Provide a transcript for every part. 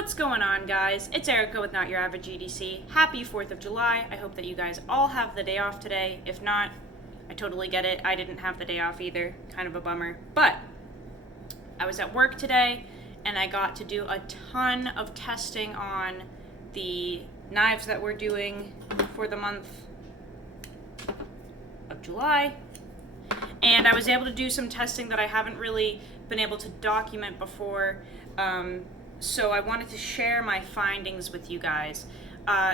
What's going on, guys? It's Erica with Not Your Average EDC. Happy 4th of July. I hope that you guys all have the day off today. If not, I totally get it. I didn't have the day off either. Kind of a bummer. But I was at work today and I got to do a ton of testing on the knives that we're doing for the month of July. And I was able to do some testing that I haven't really been able to document before. So I wanted to share my findings with you guys.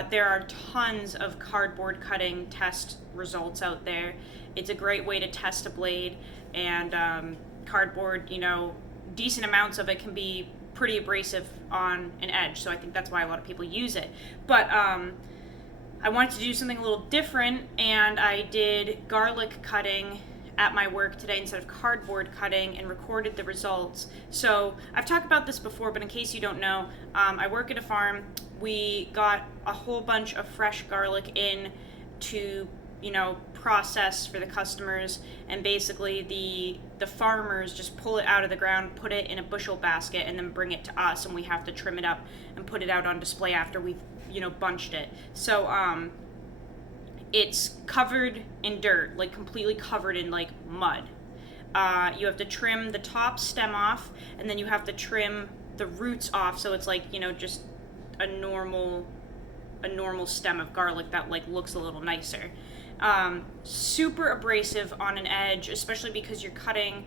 There are tons of cardboard cutting test results out there. It's a great way to test a blade, and cardboard, decent amounts of it can be pretty abrasive on an edge, so I think that's why a lot of people use it. But I wanted to do something a little different, and I did garlic cutting at my work today instead of cardboard cutting and recorded the results. So I've talked about this before, but in case you don't know, I work at a farm. We got a whole bunch of fresh garlic in to, process for the customers, and basically the farmers just pull it out of the ground, put it in a bushel basket, and then bring it to us, and we have to trim it up and put it out on display after we've, bunched it. So it's covered in dirt, like completely covered in like mud. You have to trim the top stem off, and then you have to trim the roots off, so it's like, just a normal stem of garlic that like looks a little nicer. Super abrasive on an edge, especially because you're cutting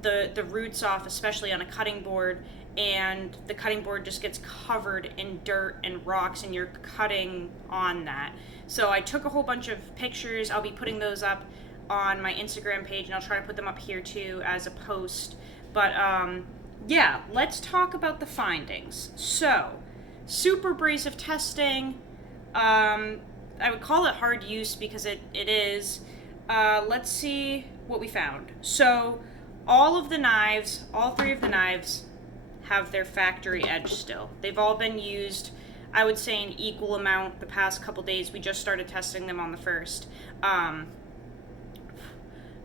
the roots off, especially on a cutting board, and the cutting board just gets covered in dirt and rocks, and you're cutting on that. So I took a whole bunch of pictures. I'll be putting those up on my Instagram page, and I'll try to put them up here too as a post. But yeah, let's talk about the findings. So, super abrasive testing. I would call it hard use because it is. Let's see what we found. So all of the knives, all three of the knives, have their factory edge still. They've all been used, I would say, an equal amount the past couple days. We just started testing them on the 1st.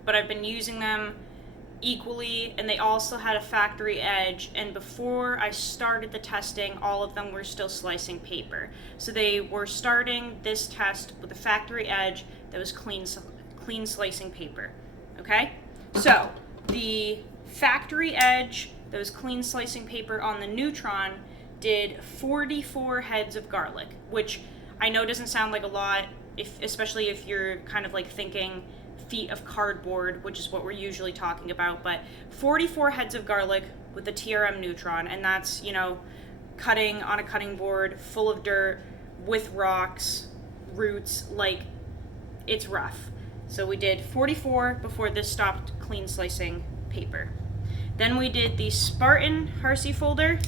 But I've been using them equally, and they also had a factory edge, and before I started the testing, all of them were still slicing paper. So they were starting this test with a factory edge that was clean slicing paper. Okay? So the factory edge that was clean slicing paper on the Neutron did 44 heads of garlic, which I know doesn't sound like a lot, especially if you're kind of like thinking feet of cardboard, which is what we're usually talking about, but 44 heads of garlic with the TRM Neutron, and that's, cutting on a cutting board full of dirt with rocks, roots, like, it's rough. So we did 44 before this stopped clean slicing paper. Then we did the Spartan Harsey folder,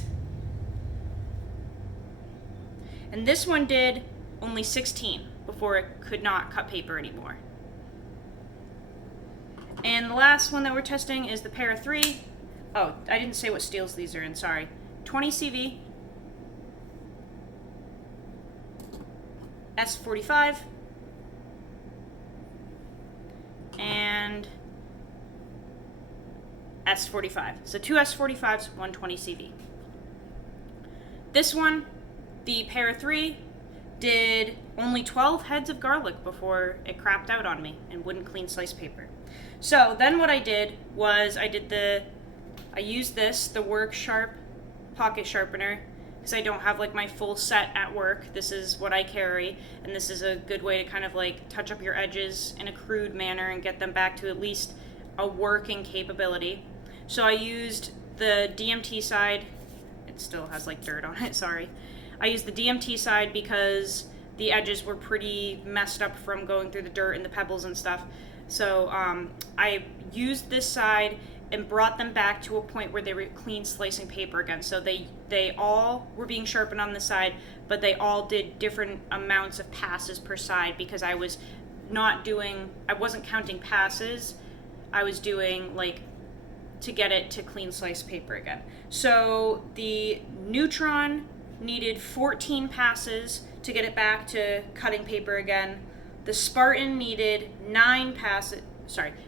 and this one did only 16 before it could not cut paper anymore. And the last one that we're testing is the Para 3. Oh, I didn't say what steels these are in, sorry. 20 CV, S45, and S45. So 2 S45s, 120 CV. This one, the Para 3, did only 12 heads of garlic before it crapped out on me and wouldn't clean slice paper. So then what I did was I used this, the Work Sharp pocket sharpener, because I don't have like my full set at work. This is what I carry, and this is a good way to kind of like touch up your edges in a crude manner and get them back to at least a working capability. So I used the DMT side. It still has like dirt on it, sorry. I used the DMT side because the edges were pretty messed up from going through the dirt and the pebbles and stuff. So I used this side and brought them back to a point where they were clean slicing paper again. So they all were being sharpened on the side, but they all did different amounts of passes per side because I wasn't counting passes. I was doing like to get it to clean slice paper again. So the Neutron needed 14 passes to get it back to cutting paper again. The Spartan needed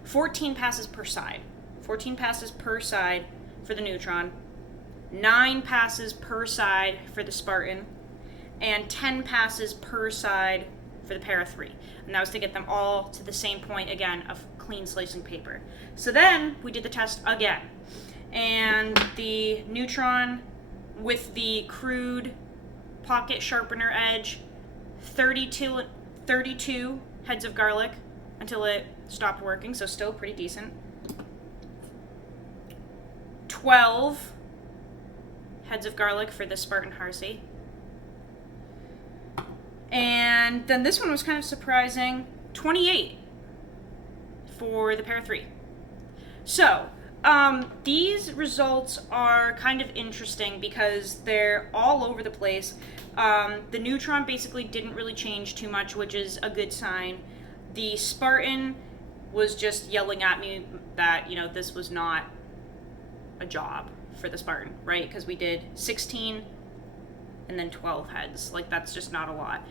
14 passes per side. 14 passes per side for the Neutron. 9 passes per side for the Spartan, and 10 passes per side for the para 3. And that was to get them all to the same point, again, of clean slicing paper. So then we did the test again. And the Neutron with the crude pocket sharpener edge, 32 heads of garlic until it stopped working, so still pretty decent. 12 heads of garlic for the Spartan Harsey. And then this one was kind of surprising, 28 for the para 3. So, these results are kind of interesting because they're all over the place. The Neutron basically didn't really change too much, which is a good sign. The Spartan was just yelling at me that, this was not a job for the Spartan, right? Because we did 16 and then 12 heads. Like, that's just not a lot.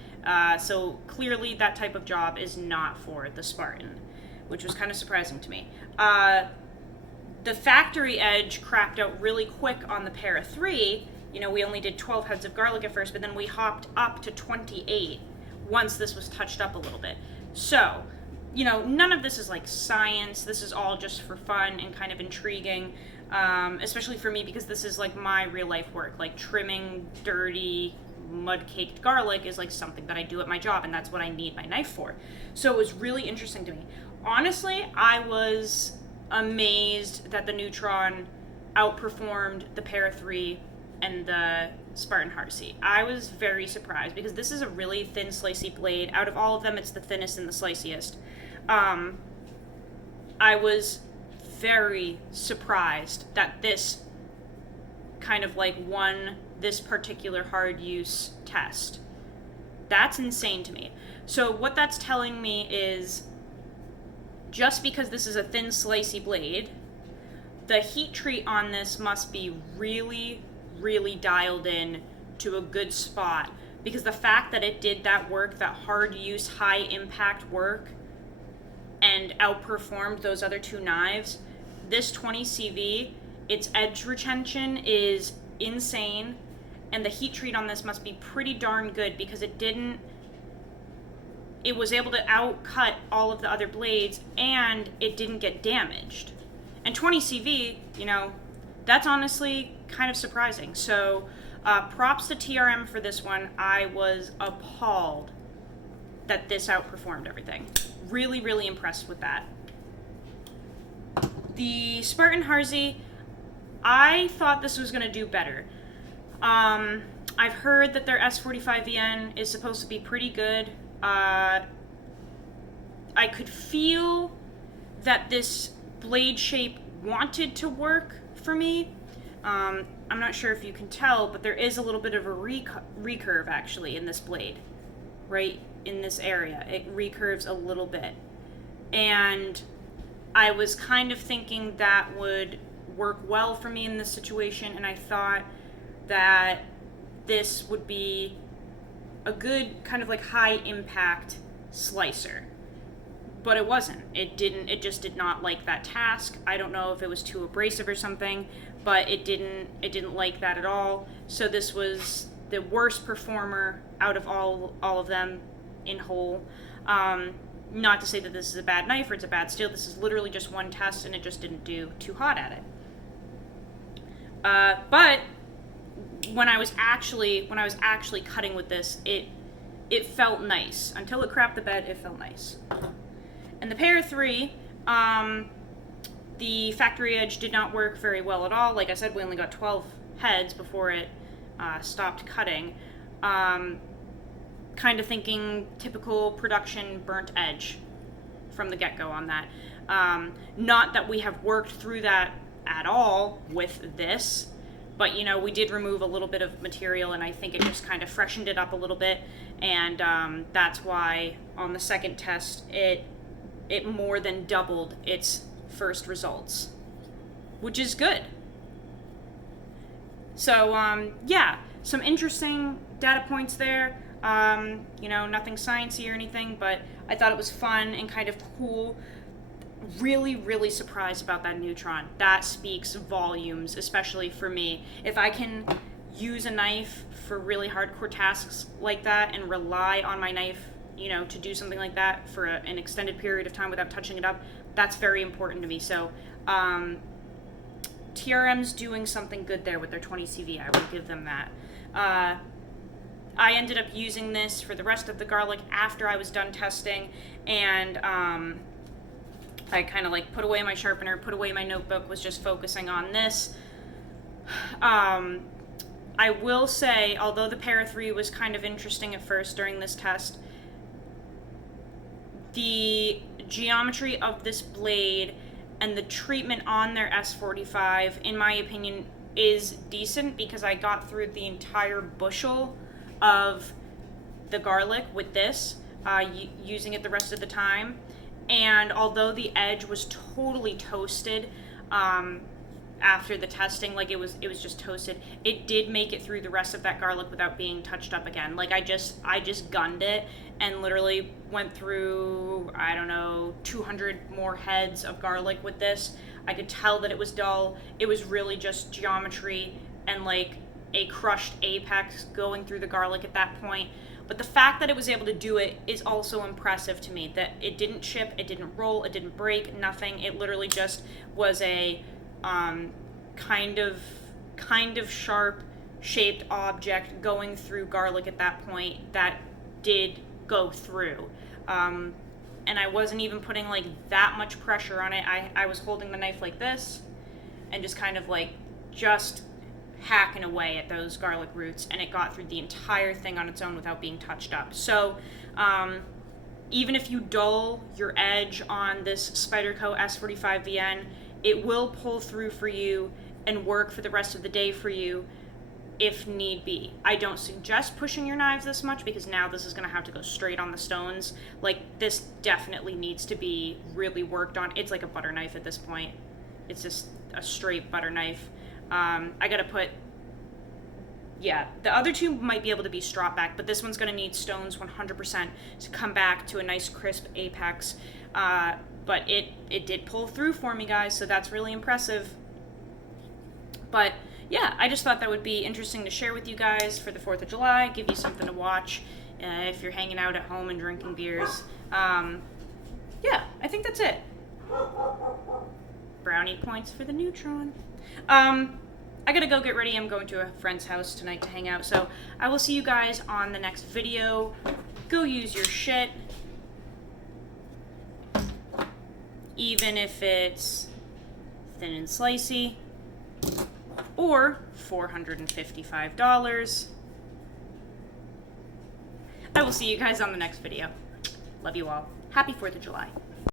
So clearly that type of job is not for the Spartan, which was kind of surprising to me. The factory edge crapped out really quick on the para 3. We only did 12 heads of garlic at first, but then we hopped up to 28 once this was touched up a little bit. So, none of this is like science. This is all just for fun and kind of intriguing, especially for me because this is like my real life work. Like trimming dirty, mud-caked garlic is like something that I do at my job, and that's what I need my knife for. So it was really interesting to me. Honestly, I was amazed that the Neutron outperformed the para 3 and the Spartan Harsey. I was very surprised because this is a really thin slicey blade. Out of all of them, it's the thinnest and the sliciest. I was very surprised that this kind of like won this particular hard use test. That's insane to me. So what that's telling me is just because this is a thin slicey blade, the heat treat on this must be really, really dialed in to a good spot, because the fact that it did that work, that hard use, high impact work, and outperformed those other two knives, this 20 CV, its edge retention is insane, and the heat treat on this must be pretty darn good because it was able to outcut all of the other blades and it didn't get damaged. And 20 CV, that's honestly kind of surprising. So props to TRM for this one. I was appalled that this outperformed everything. Really, really impressed with that. The Spartan Harsey, I thought this was going to do better. I've heard that their S45VN is supposed to be pretty good. I could feel that this blade shape wanted to work for me. I'm not sure if you can tell, but there is a little bit of a recurve actually in this blade, right in this area. It recurves a little bit. And I was kind of thinking that would work well for me in this situation, and I thought that this would be a good kind of like high impact slicer. But it wasn't. It just did not like that task. I don't know if it was too abrasive or something, but it didn't like that at all. So this was the worst performer out of all of them in whole. Not to say that this is a bad knife or it's a bad steel. This is literally just one test and it just didn't do too hot at it. But when I was actually cutting with this, it felt nice. Until it crapped the bed, it felt nice. And the para 3, the factory edge did not work very well at all. Like I said, we only got 12 heads before it stopped cutting. Kind of thinking typical production burnt edge from the get-go on that. Not that we have worked through that at all with this, but we did remove a little bit of material, and I think it just kind of freshened it up a little bit, and that's why on the second test it more than doubled its first results, which is good. So yeah, some interesting data points there. Nothing sciencey or anything, but I thought it was fun and kind of cool. really, really surprised about that Neutron. That speaks volumes, especially for me. If I can use a knife for really hardcore tasks like that and rely on my knife, you know, to do something like that for an extended period of time without touching it up, that's very important to me. So TRM's doing something good there with their 20 CV. I will give them that. I ended up using this for the rest of the garlic after I was done testing, and I kind of like put away my sharpener, put away my notebook, was just focusing on this. I will say, although the Para 3 was kind of interesting at first during this test, the geometry of this blade and the treatment on their S45, in my opinion, is decent because I got through the entire bushel of the garlic with this, using it the rest of the time. And although the edge was totally toasted after the testing, like it was just toasted, it did make it through the rest of that garlic without being touched up again. Like I just gunned it and literally went through, I don't know, 200 more heads of garlic with this. I could tell that it was dull. It was really just geometry and like a crushed apex going through the garlic at that point. But the fact that it was able to do it is also impressive to me, that it didn't chip, it didn't roll, it didn't break, nothing. It literally just was a kind of sharp shaped object going through garlic at that point that did go through. And I wasn't even putting like that much pressure on it. I was holding the knife like this and just kind of like just hacking away at those garlic roots, and it got through the entire thing on its own without being touched up. So even if you dull your edge on this Spyderco S45 VN, it will pull through for you and work for the rest of the day for you if need be. I don't suggest pushing your knives this much because now this is going to have to go straight on the stones. Like, this definitely needs to be really worked on. It's like a butter knife at this point. It's just a straight butter knife. I gotta put, yeah, the other two might be able to be strop back, but this one's gonna need stones 100% to come back to a nice crisp apex. But it did pull through for me, guys, so that's really impressive. But yeah, I just thought that would be interesting to share with you guys for the 4th of July, give you something to watch if you're hanging out at home and drinking beers. Yeah, I think that's it. Brownie points for the Neutron. I gotta go get ready. I'm going to a friend's house tonight to hang out, so I will see you guys on the next video. Go use your shit. Even if it's thin and slicey. Or $455. I will see you guys on the next video. Love you all. Happy 4th of July.